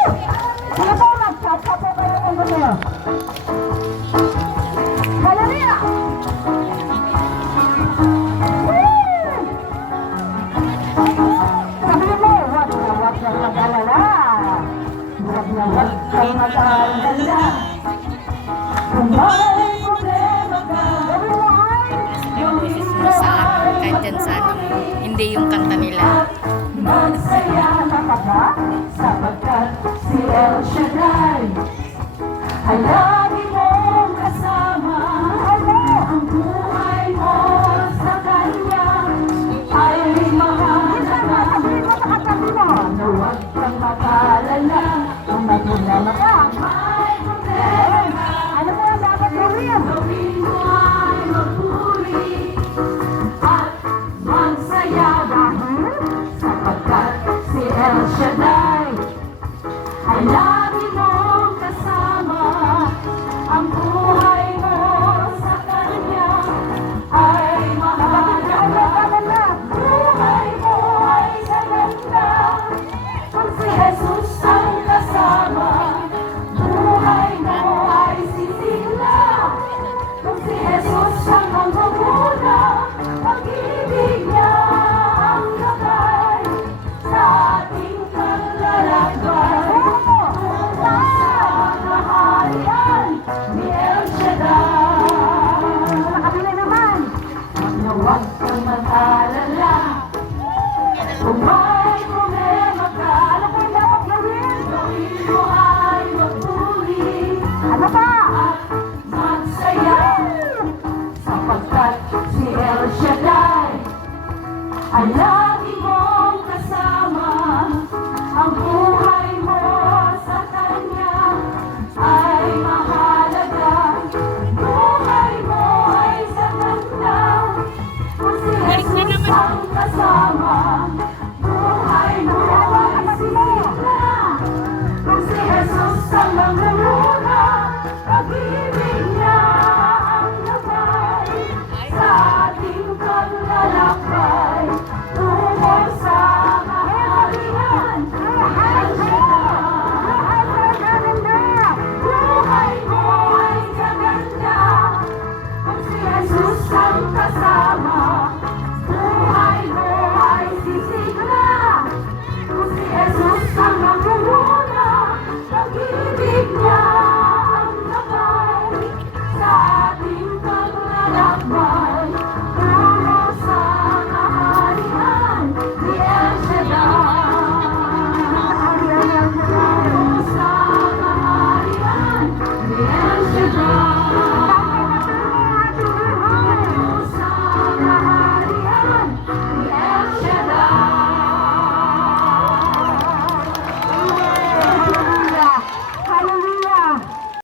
Sige po, mag-chat po kayo ng gusto. Hallelujah! Sabi mo, wag na mag-alala. Wag na mag-alala. Kung may problema ka, gawin mo ay Yung boses mo sa kahit dyan sa hindi yung kanta nila. magsaya na ka ba? Sapagkat si El Shaddai ay lagi mong kasama. Ang buhay mo sa Kanya ay mahalaga. Na huwag kang mag-alala kung may problema ka. May problema. Ano mo ang dapat gawin? Gawin mo ay magpuri at magsaya dahil sapagkat si El Shaddai ay lagi mong kasama. Ang buhay mo sa Kanya ay mahalaga. Buhay mo ay sa ganda kung si Jesus ang kasama. Buhay mo ay sisigla kung si Jesus ang mamumuna. Pag-ibig niya ang lakay sa ating paglalakbay. Tungo sa kaharian ni El Shaddai. Nakabili naman. Huwag kang mag-alala. Kung may problema ka, ano po yung dapat gawin? Gawin mo ay magpuri. Ano pa? At magsaya. Sapagkat si El Shaddai ay lagi mong kasama. Ang buhay mo sa Kanya ay mahalaga. Buhay mo ay sa ganda kung si Jesus ang kasama. Buhay mo ay sigla kung si Jesus ang mamumuna. Pag-ibig niya ang labay sa ating paglalakbay. Tungo sa kaharian ni El Shaddai. Buhay mo ay gaganda kung si Jesus ang kasama. Buhay mo ay sisigla kung si Jesus ang mamumuna. Pag-ibig niya ang labay sa ating paglalakbay. Tungo sa kaharian ni El Shaddai. Tungo sa kaharian ni El Shaddai.